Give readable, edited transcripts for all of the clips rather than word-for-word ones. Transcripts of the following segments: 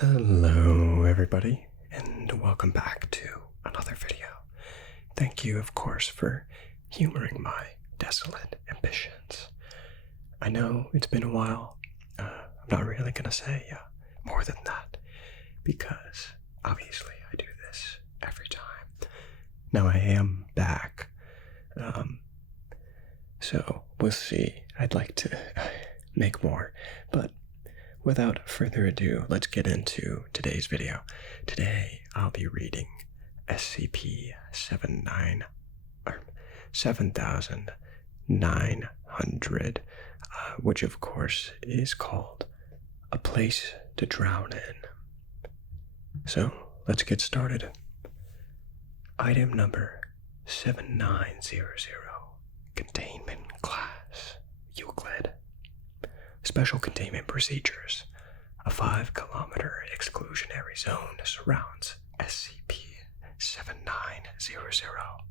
Hello everybody, and welcome back to another video. Thank you, of course, for humoring my desolate ambitions. I know it's been a while. I'm not really gonna say more than that, because obviously I do this every time. Now I am back, so we'll see. I'd like to make more, but without further ado, let's get into today's video. Today, I'll be reading SCP-7900, which of course is called A Place to Drown In. So, let's get started. Item number 7900, Containment Class, Euclid. Special containment procedures. A 5-kilometer exclusionary zone surrounds SCP-7900.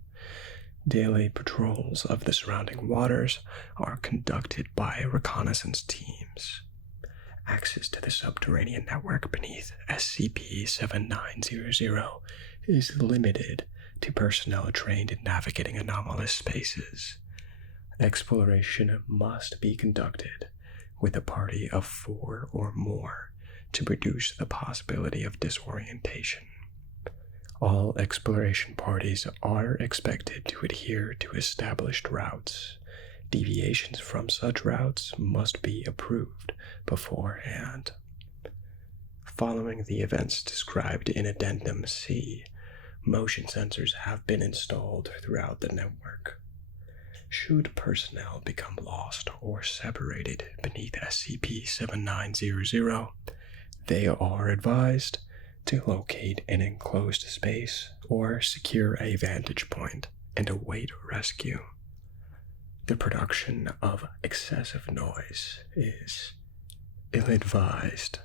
Daily patrols of the surrounding waters are conducted by reconnaissance teams. Access to the subterranean network beneath SCP-7900 is limited to personnel trained in navigating anomalous spaces. Exploration must be conducted with a party of 4 or more to reduce the possibility of disorientation. All exploration parties are expected to adhere to established routes. Deviations from such routes must be approved beforehand. Following the events described in Addendum C, motion sensors have been installed throughout the network. Should personnel become lost or separated beneath SCP-7900, they are advised to locate an enclosed space or secure a vantage point and await rescue. The production of excessive noise is ill-advised.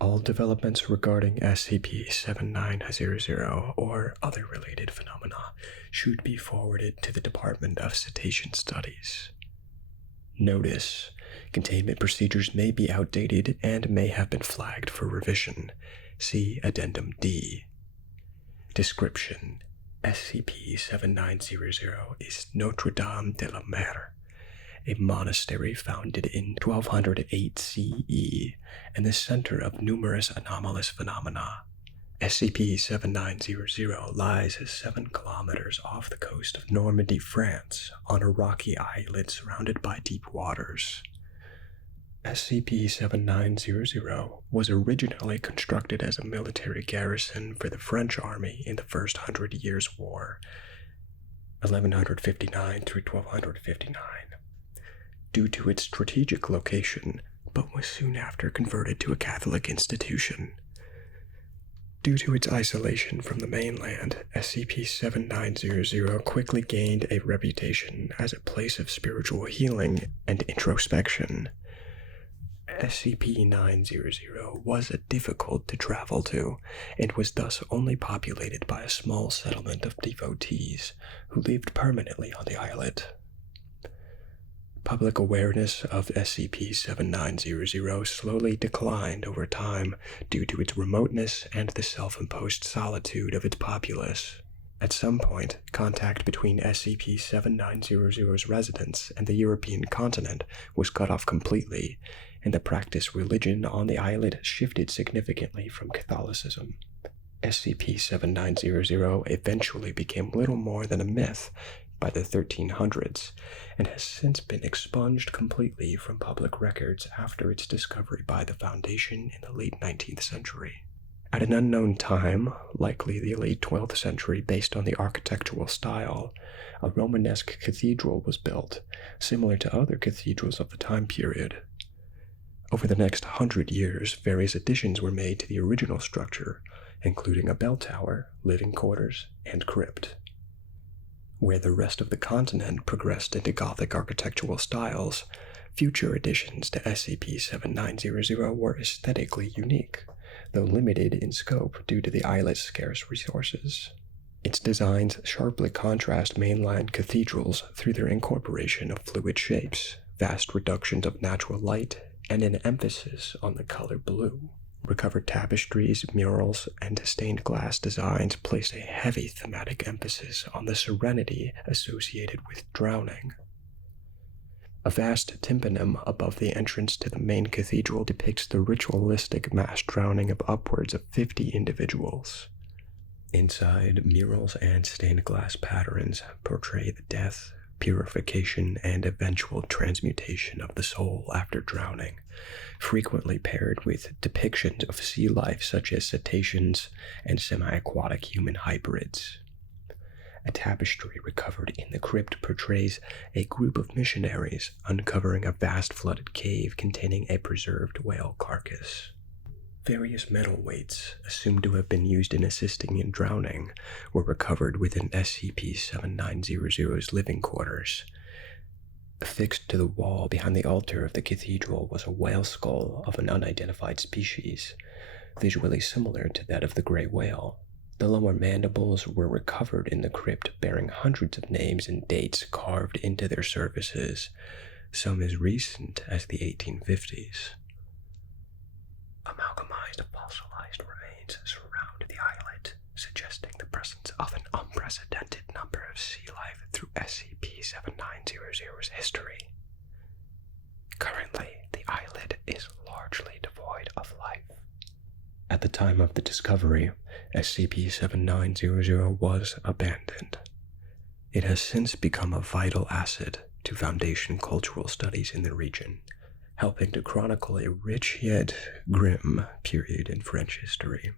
All developments regarding SCP-7900 or other related phenomena should be forwarded to the Department of Cetacean Studies. Notice: containment procedures may be outdated and may have been flagged for revision. See Addendum D. Description: SCP-7900 is Notre Dame de la Mer, a monastery founded in 1208 CE and the center of numerous anomalous phenomena. SCP-7900 lies 7 kilometers off the coast of Normandy, France, on a rocky islet surrounded by deep waters. SCP-7900 was originally constructed as a military garrison for the French army in the First 100 Years' War, 1159 through 1259. Due to its strategic location, but was soon after converted to a Catholic institution. Due to its isolation from the mainland, SCP-7900 quickly gained a reputation as a place of spiritual healing and introspection. SCP-900 was difficult to travel to, and was thus only populated by a small settlement of devotees who lived permanently on the islet. Public awareness of SCP-7900 slowly declined over time due to its remoteness and the self-imposed solitude of its populace. At some point, contact between SCP-7900's residents and the European continent was cut off completely, and the practice religion on the islet shifted significantly from Catholicism. SCP-7900 eventually became little more than a myth by the 1300s, and has since been expunged completely from public records after its discovery by the Foundation in the late 19th century. At an unknown time, likely the late 12th century based on the architectural style, a Romanesque cathedral was built, similar to other cathedrals of the time period. Over the next 100 years, various additions were made to the original structure, including a bell tower, living quarters, and crypt. Where the rest of the continent progressed into Gothic architectural styles, future additions to SCP-7900 were aesthetically unique, though limited in scope due to the islet's scarce resources. Its designs sharply contrast mainline cathedrals through their incorporation of fluid shapes, vast reductions of natural light, and an emphasis on the color blue. Recovered tapestries, murals, and stained glass designs place a heavy thematic emphasis on the serenity associated with drowning. A vast tympanum above the entrance to the main cathedral depicts the ritualistic mass drowning of upwards of 50 individuals. Inside, murals and stained glass patterns portray the death, purification, and eventual transmutation of the soul after drowning, frequently paired with depictions of sea life such as cetaceans and semi-aquatic human hybrids. A tapestry recovered in the crypt portrays a group of missionaries uncovering a vast flooded cave containing a preserved whale carcass. Various metal weights, assumed to have been used in assisting in drowning, were recovered within SCP-7900's living quarters. Affixed to the wall behind the altar of the cathedral was a whale skull of an unidentified species, visually similar to that of the gray whale. The lower mandibles were recovered in the crypt, bearing hundreds of names and dates carved into their surfaces, some as recent as the 1850s. Amalgamized fossilized remains surround the islet, suggesting the presence of an unprecedented number of sea life through SCP-7900's history. Currently, the islet is largely devoid of life. At the time of the discovery, SCP-7900 was abandoned. It has since become a vital asset to Foundation cultural studies in the region, helping to chronicle a rich yet grim period in French history.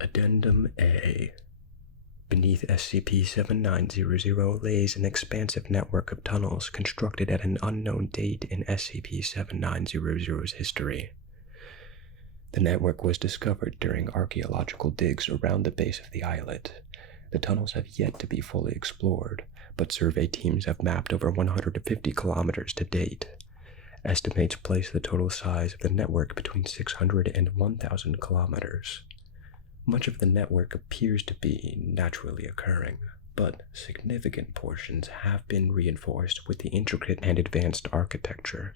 Addendum A. Beneath SCP-7900 lays an expansive network of tunnels constructed at an unknown date in SCP-7900's history. The network was discovered during archaeological digs around the base of the islet. The tunnels have yet to be fully explored, but survey teams have mapped over 150 kilometers to date. Estimates place the total size of the network between 600 and 1,000 kilometers. Much of the network appears to be naturally occurring, but significant portions have been reinforced with the intricate and advanced architecture.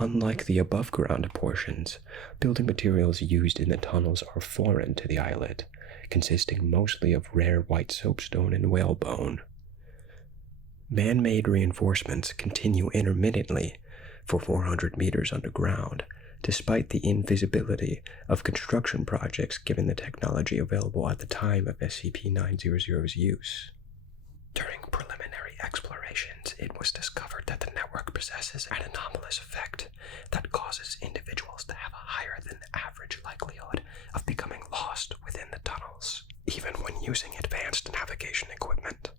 Unlike the above-ground portions, building materials used in the tunnels are foreign to the islet, consisting mostly of rare white soapstone and whalebone. Man-made reinforcements continue intermittently for 400 meters underground, despite the invisibility of construction projects given the technology available at the time of SCP-900's use. During preliminary explorations, it was discovered that the network possesses an anomalous effect that causes individuals to have a higher than average likelihood of becoming lost within the tunnels, even when using advanced navigation equipment.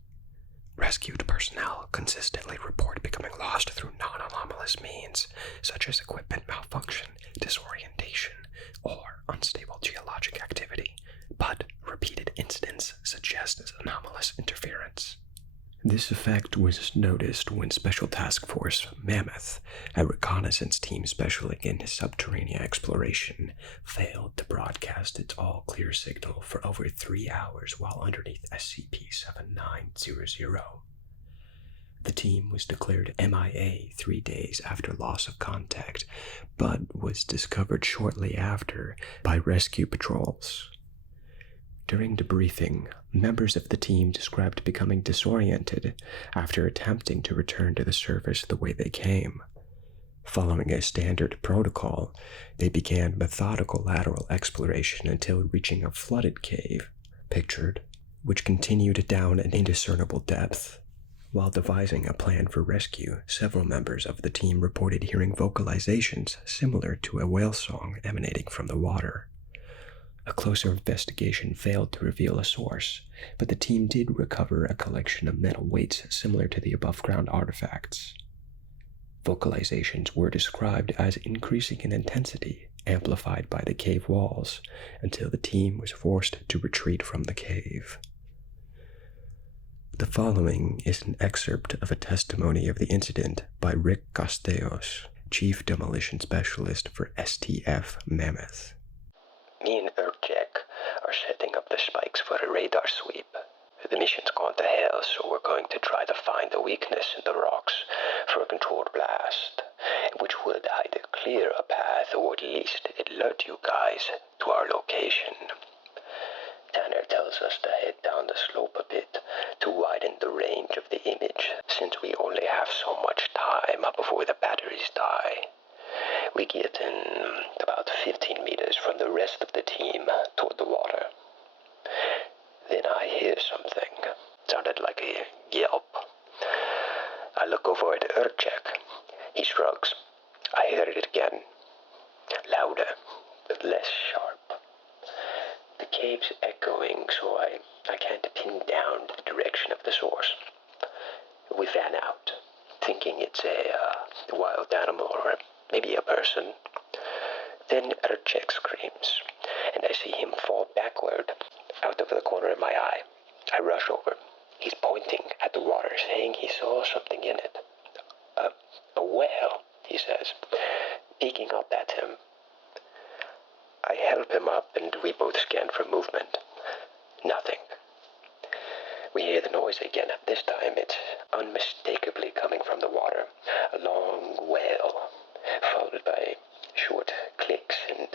Rescued personnel consistently report becoming lost through non-anomalous means, such as equipment malfunction, disorientation, or unstable geologic activity, but repeated incidents suggest anomalous interference. This effect was noticed when Special Task Force Mammoth, a reconnaissance team specializing in subterranean exploration, failed to broadcast its all-clear signal for over 3 hours while underneath SCP-7900. The team was declared MIA 3 days after loss of contact, but was discovered shortly after by rescue patrols. During debriefing, members of the team described becoming disoriented after attempting to return to the surface the way they came. Following a standard protocol, they began methodical lateral exploration until reaching a flooded cave, pictured, which continued down an indiscernible depth. While devising a plan for rescue, several members of the team reported hearing vocalizations similar to a whale song emanating from the water. A closer investigation failed to reveal a source, but the team did recover a collection of metal weights similar to the above-ground artifacts. Vocalizations were described as increasing in intensity, amplified by the cave walls, until the team was forced to retreat from the cave. The following is an excerpt of a testimony of the incident by Rick Casteos, Chief Demolition Specialist for STF Mammoth. Me and Urjek are setting up the spikes for a radar sweep. The mission's gone to hell, so we're going to try to find the weakness in the rocks for a controlled blast, which would either clear a path or at least alert you guys to our location. Tanner tells us to head down the slope a bit to widen the range of the image, since we only have so much time before the batteries die. We get in about 15 meters from the rest of the team toward the water. Then I hear something. Sounded like a yelp. I look over at Urchek. He shrugs. I hear it again. Louder, but less sharp. The cave's echoing, so I can't pin down the direction of the source. We fan out, thinking it's a wild animal or maybe a person. Then Urchek screams, and I see him fall backward out of the corner of my eye. I rush over. He's pointing at the water, saying he saw something in it. A whale, he says, peeking up at him. I help him up, and we both scan for movement. Nothing. We hear the noise again. This time it's unmistakably coming from the water. A long wail, followed by short clicks and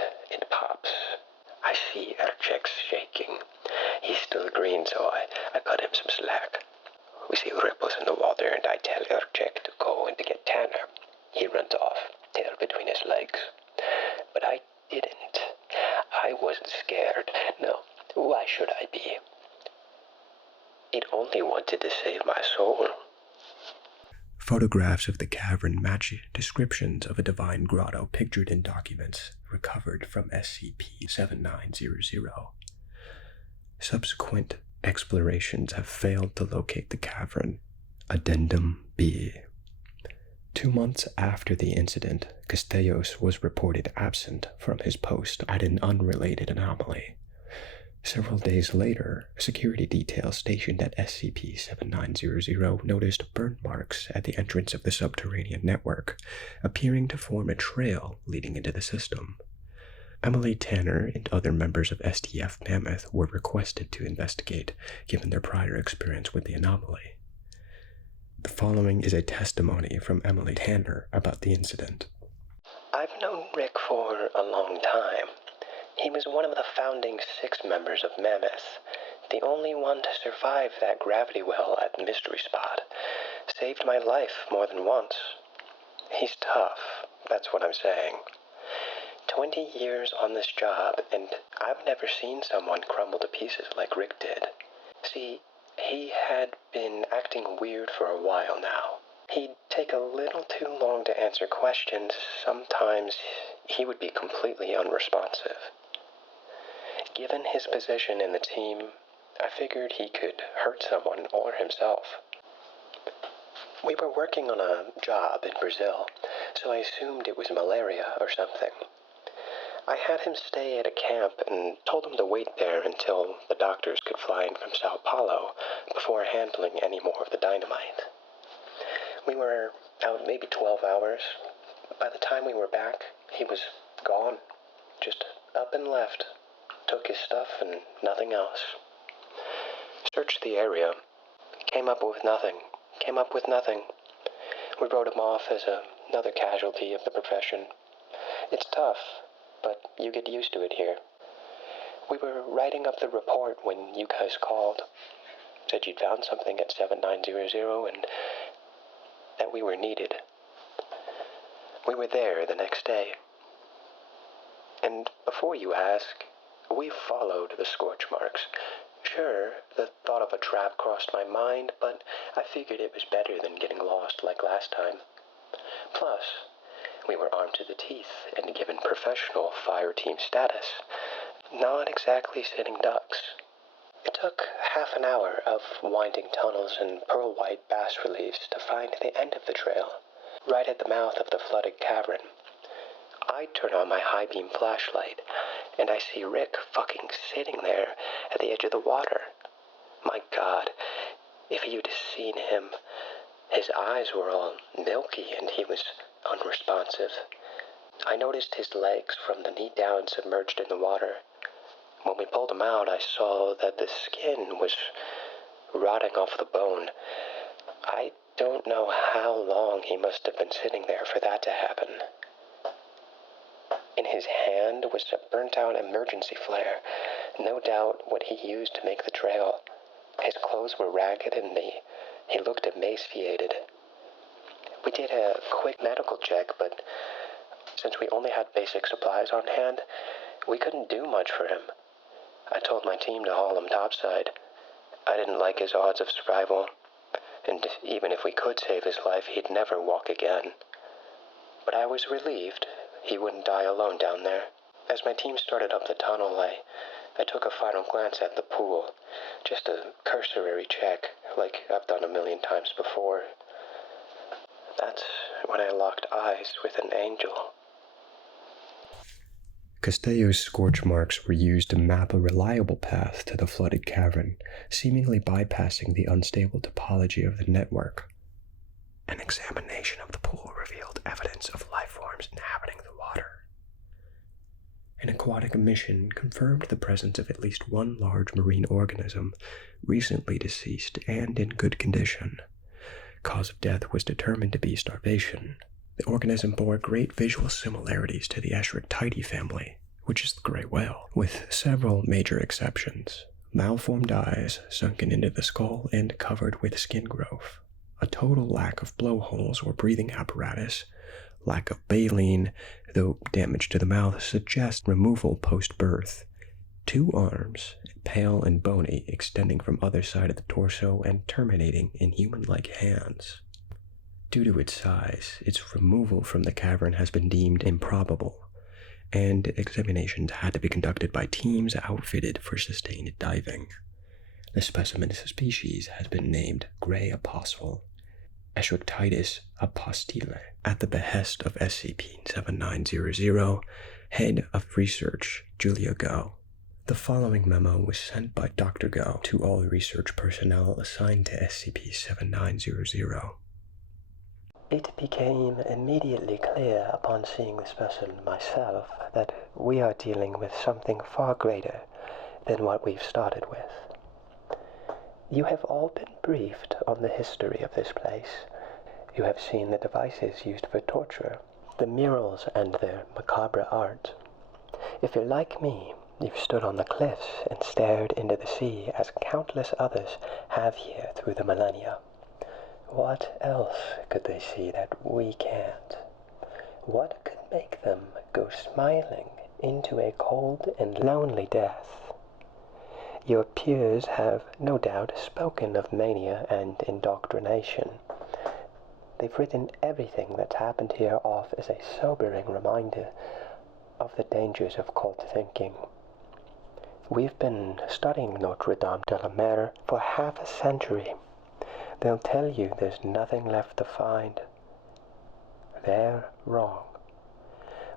pops. I see Urchek's shaking. He's still green, so I cut him some slack. We see ripples in the water, and I tell Urchek to go and to get Tanner. He runs off, tail between his legs. But I didn't. I wasn't scared. No, why should I be? It only wanted to save my soul. Photographs of the cavern match descriptions of a divine grotto pictured in documents recovered from SCP-7900. Subsequent explorations have failed to locate the cavern. Addendum B. 2 months after the incident, Casteos was reported absent from his post at an unrelated anomaly. Several days later, a security detail stationed at SCP-7900 noticed burn marks at the entrance of the Subterranean network, appearing to form a trail leading into the system. Emily Tanner and other members of STF Mammoth were requested to investigate, given their prior experience with the anomaly. The following is a testimony from Emily Tanner about the incident. I've known Rick for a long time. He was one of the founding 6 members of Mammoth, the only one to survive that gravity well at the mystery spot. Saved my life more than once. He's tough, that's what I'm saying. 20 years on this job, and I've never seen someone crumble to pieces like Rick did. See, he had been acting weird for a while now. He'd take a little too long to answer questions. Sometimes he would be completely unresponsive. Given his position in the team, I figured he could hurt someone or himself. We were working on a job in Brazil, so I assumed it was malaria or something. I had him stay at a camp and told him to wait there until the doctors could fly in from Sao Paulo before handling any more of the dynamite. We were out maybe 12 hours. By the time we were back, he was gone. Just up and left. Took his stuff and nothing else. Searched the area. Came up with nothing. We wrote him off as another casualty of the profession. It's tough, but you get used to it here. We were writing up the report when you guys called. Said you'd found something at 7900 and that we were needed. We were there the next day. And before you ask, we followed the scorch marks. Sure, the thought of a trap crossed my mind, but I figured it was better than getting lost like last time. Plus, we were armed to the teeth and given professional fire team status. Not exactly sitting ducks. It took half an hour of winding tunnels and pearl-white bas-reliefs to find the end of the trail, right at the mouth of the flooded cavern. I turn on my high-beam flashlight, and I see Rick fucking sitting there at the edge of the water. My God, if you'd seen him, his eyes were all milky and he was unresponsive. I noticed his legs from the knee down submerged in the water. When we pulled him out, I saw that the skin was rotting off the bone. I don't know how long he must have been sitting there for that to happen. In his hand was a burnt-out emergency flare, no doubt what he used to make the trail. His clothes were ragged and he looked emaciated. We did a quick medical check, but since we only had basic supplies on hand, we couldn't do much for him. I told my team to haul him topside. I didn't like his odds of survival, and even if we could save his life, he'd never walk again. But I was relieved he wouldn't die alone down there. As my team started up the tunnel, I took a final glance at the pool. Just a cursory check, like I've done a million times before. That's when I locked eyes with an angel. Casteos' scorch marks were used to map a reliable path to the flooded cavern, seemingly bypassing the unstable topology of the network. An examination of the pool revealed evidence of life forms inhabiting the water. An aquatic emission confirmed the presence of at least one large marine organism, recently deceased and in good condition. Cause of death was determined to be starvation. The organism bore great visual similarities to the Errant family, which is the gray whale, with several major exceptions. Malformed eyes sunken into the skull and covered with skin growth. A total lack of blowholes or breathing apparatus. Lack of baleen, though damage to the mouth suggests removal post-birth. 2 arms, pale and bony, extending from other side of the torso and terminating in human-like hands. Due to its size, its removal from the cavern has been deemed improbable, and examinations had to be conducted by teams outfitted for sustained diving. The specimen species has been named Gray Apostle, Escherichthys apostile, at the behest of SCP-7900, Head of Research, Julia Go. The following memo was sent by Dr. Go to all research personnel assigned to SCP-7900. It became immediately clear upon seeing the specimen myself that we are dealing with something far greater than what we've started with. You have all been briefed on the history of this place. You have seen the devices used for torture, the murals and their macabre art. If you're like me, you've stood on the cliffs and stared into the sea as countless others have here through the millennia. What else could they see that we can't? What could make them go smiling into a cold and lonely death? Your peers have, no doubt, spoken of mania and indoctrination. They've written everything that's happened here off as a sobering reminder of the dangers of cult thinking. We've been studying Notre Dame de la Mer for half a century. They'll tell you there's nothing left to find. They're wrong.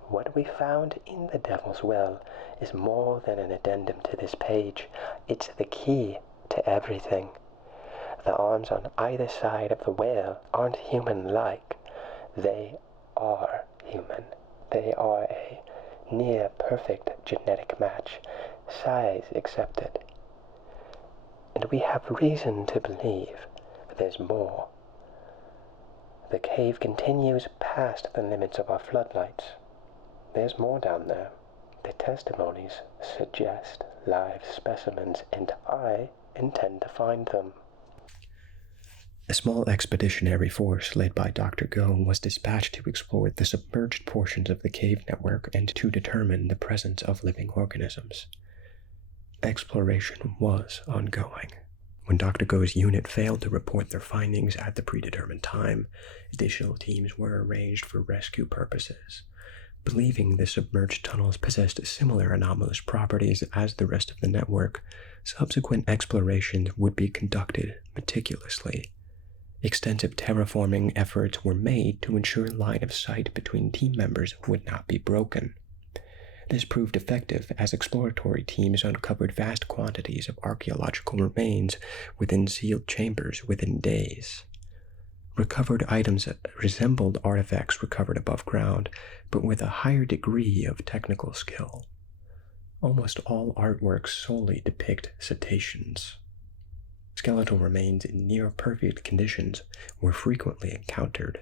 What we found in the Devil's Well is more than an addendum to this page. It's the key to everything. The arms on either side of the whale aren't human-like. They are human. They are a near-perfect genetic match, size accepted. And we have reason to believe there's more. The cave continues past the limits of our floodlights. There's more down there. The testimonies suggest live specimens, and I intend to find them. A small expeditionary force led by Dr. Go was dispatched to explore the submerged portions of the cave network and to determine the presence of living organisms. Exploration was ongoing. When Dr. Go's unit failed to report their findings at the predetermined time, additional teams were arranged for rescue purposes. Believing the submerged tunnels possessed similar anomalous properties as the rest of the network, subsequent explorations would be conducted meticulously. Extensive terraforming efforts were made to ensure line of sight between team members would not be broken. This proved effective as exploratory teams uncovered vast quantities of archaeological remains within sealed chambers within days. Recovered items resembled artifacts recovered above ground, but with a higher degree of technical skill. Almost all artworks solely depict cetaceans. Skeletal remains in near-perfect conditions were frequently encountered,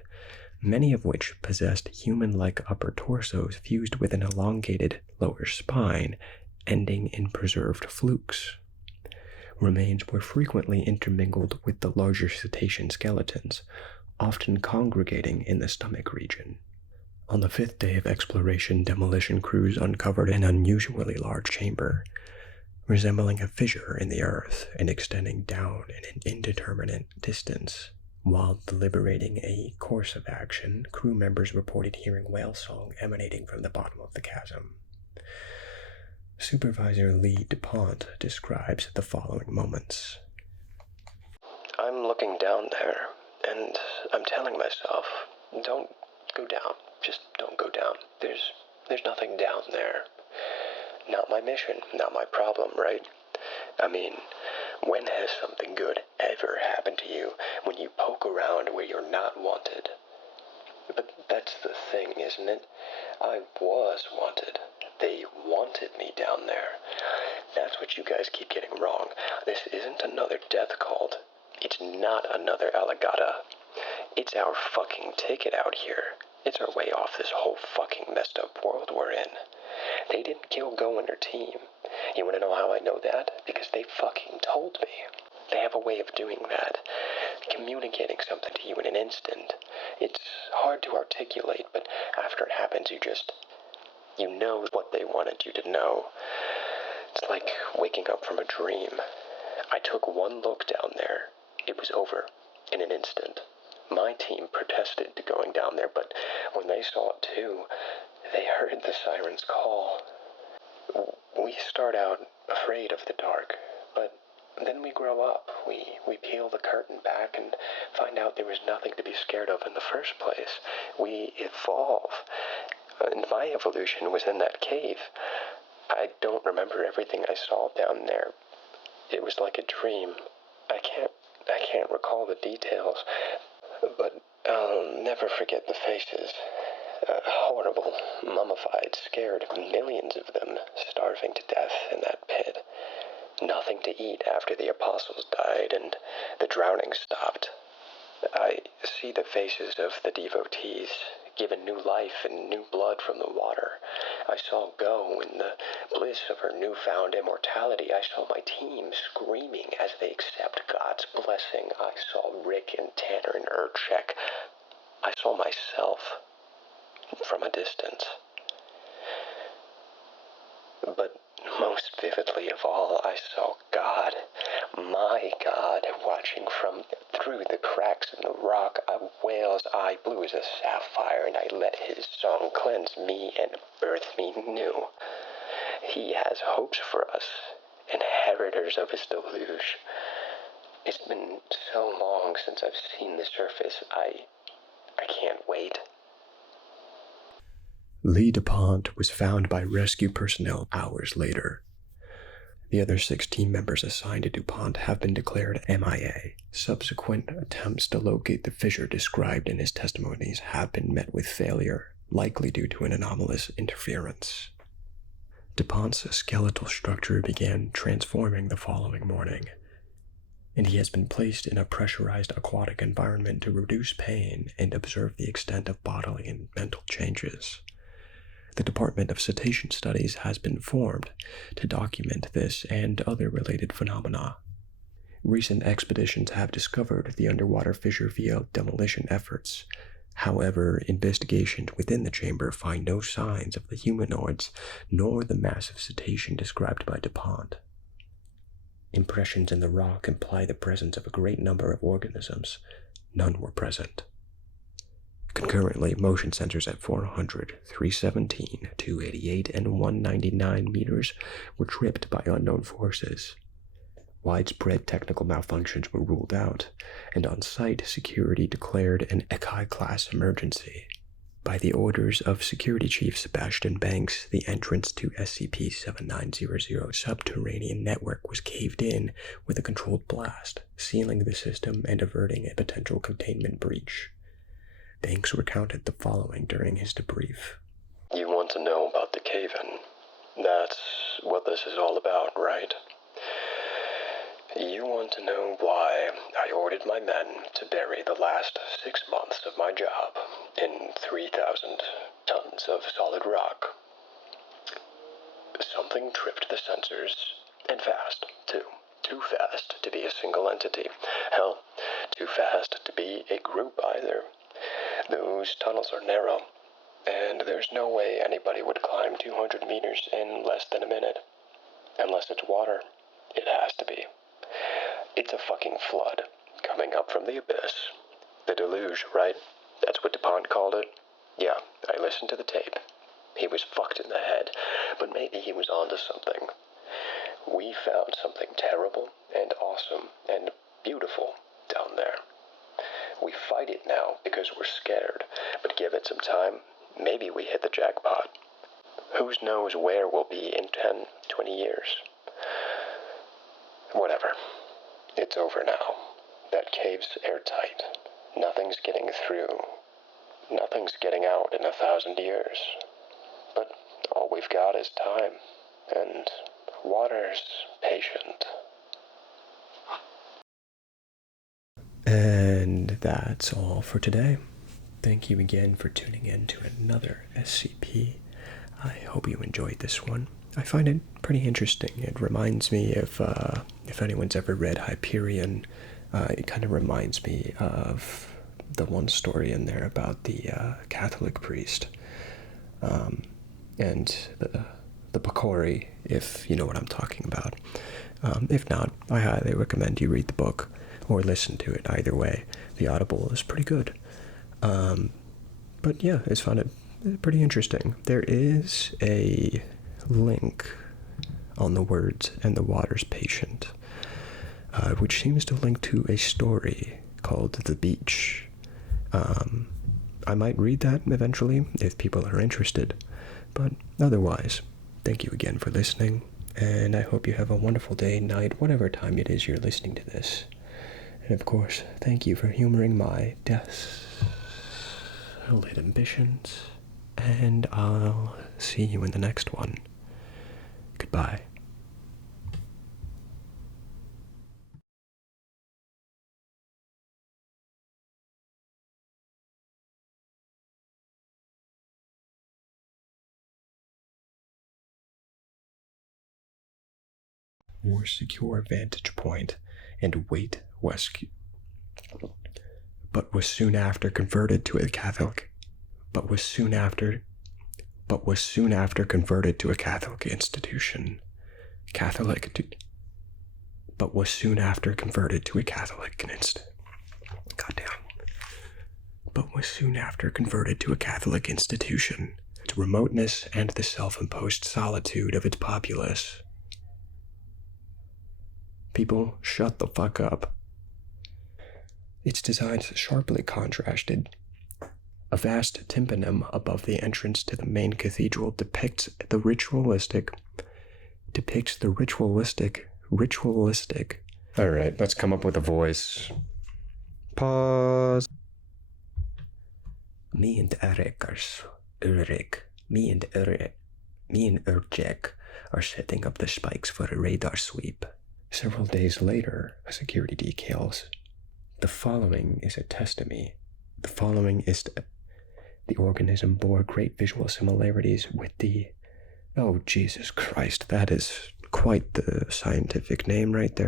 many of which possessed human-like upper torsos fused with an elongated lower spine, ending in preserved flukes. Remains were frequently intermingled with the larger cetacean skeletons, often congregating in the stomach region. On the 5th day of exploration, demolition crews uncovered an unusually large chamber, resembling a fissure in the earth and extending down in an indeterminate distance. While deliberating a course of action, crew members reported hearing whale song emanating from the bottom of the chasm. Supervisor Lee Dupont describes the following moments. I'm looking down there, and I'm telling myself, don't go down. Just don't go down. There's nothing down there. Not my mission, not my problem, right? I mean, when has something good ever happened to you when you poke around where you're not wanted? But that's the thing, isn't it? I was wanted. They wanted me down there. That's what you guys keep getting wrong. This isn't another death cult. It's not another Allegata. It's our fucking ticket out here. It's our way off this whole fucking messed up world we're in. They didn't kill Go and her team. You wanna know how I know that? Because they fucking told me. They have a way of doing that. Communicating something to you in an instant. It's hard to articulate, but after it happens, you know what they wanted you to know. It's like waking up from a dream. I took one look down there. It was over in an instant. My team protested to going down there, but when they saw it too, they heard the siren's call. We start out afraid of the dark, but then we grow up. We peel the curtain back and find out there was nothing to be scared of in the first place. We evolve. And my evolution was in that cave. I don't remember everything I saw down there. It was like a dream. I can't recall the details, but I'll never forget the faces. Horrible, mummified, scared, millions of them starving to death in that pit. Nothing to eat after the apostles died and the drowning stopped. I see the faces of the devotees, given new life and new blood from the water. I saw Go in the bliss of her newfound immortality. I saw my team screaming as they accept God's blessing. I saw Rick and Tanner and Urchek. I saw myself from a distance. But most vividly of all, I saw God, my God, watching from through the cracks in the rock. A whale's eye blue as a sapphire, and I let his song cleanse me and birth me new. He has hopes for us, inheritors of his deluge. It's been so long since I've seen the surface, I can't wait. Lee Dupont was found by rescue personnel hours later. The other 6 team members assigned to Dupont have been declared MIA. Subsequent attempts to locate the fissure described in his testimonies have been met with failure, likely due to an anomalous interference. Dupont's skeletal structure began transforming the following morning, and he has been placed in a pressurized aquatic environment to reduce pain and observe the extent of bodily and mental changes. The Department of Cetacean Studies has been formed to document this and other related phenomena. Recent expeditions have discovered the underwater fissure via demolition efforts. However, investigations within the chamber find no signs of the humanoids nor the massive cetacean described by Dupont. Impressions in the rock imply the presence of a great number of organisms. None were present. Concurrently, motion sensors at 400, 317, 288, and 199 meters were tripped by unknown forces. Widespread technical malfunctions were ruled out, and on-site security declared an Ekai-class emergency. By the orders of Security Chief Sebastian Banks, the entrance to SCP-7900 Subterranean network was caved in with a controlled blast, sealing the system and averting a potential containment breach. Banks recounted the following during his debrief. You want to know about the cave-in? That's what this is all about, right? You want to know why I ordered my men to bury the last 6 months of my job in 3,000 tons of solid rock? Something tripped the sensors, and fast, too. Too fast to be a single entity. Hell, too fast to be a group either. Those tunnels are narrow, and there's no way anybody would climb 200 meters in less than a minute. Unless it's water. It has to be. It's a fucking flood coming up from the abyss. The deluge, right? That's what Dupont called it. Yeah, I listened to the tape. He was fucked in the head, but maybe he was onto something. We found something terrible and awesome and beautiful down there. We fight it now because we're scared, but give it some time, maybe we hit the jackpot. Who knows where we'll be in 10, 20 years? Whatever. It's over now. That cave's airtight. Nothing's getting through. Nothing's getting out in 1,000 years. But all we've got is time, and water's patient. And that's all for today. Thank you again for tuning in to another SCP. I hope you enjoyed this one. I find it pretty interesting. It reminds me of, if anyone's ever read Hyperion, it kind of reminds me of the one story in there about the Catholic priest. And the Picori, if you know what I'm talking about. If not, I highly recommend you read the book or listen to it. Either way, the Audible is pretty good. But yeah, it's found it pretty interesting. There is a link on the words "and the water's patient," which seems to link to a story called The Beach. I might read that eventually if people are interested. But otherwise, thank you again for listening, and I hope you have a wonderful day, night, whatever time it is you're listening to this. And of course, thank you for humoring my desolate ambitions, and I'll see you in the next one. Goodbye. Or secure vantage point and wait but was soon after converted to a Catholic institution. To remoteness and the self-imposed solitude of its populace. People, shut the fuck up. Its designs sharply contrasted. A vast tympanum above the entrance to the main cathedral depicts the ritualistic. Alright, let's come up with a voice. Pause. Me and Urjek are setting up the spikes for a radar sweep. Several days later, a security details. The following is a testimony. The organism bore great visual similarities with the... Oh, Jesus Christ, that is quite the scientific name right there.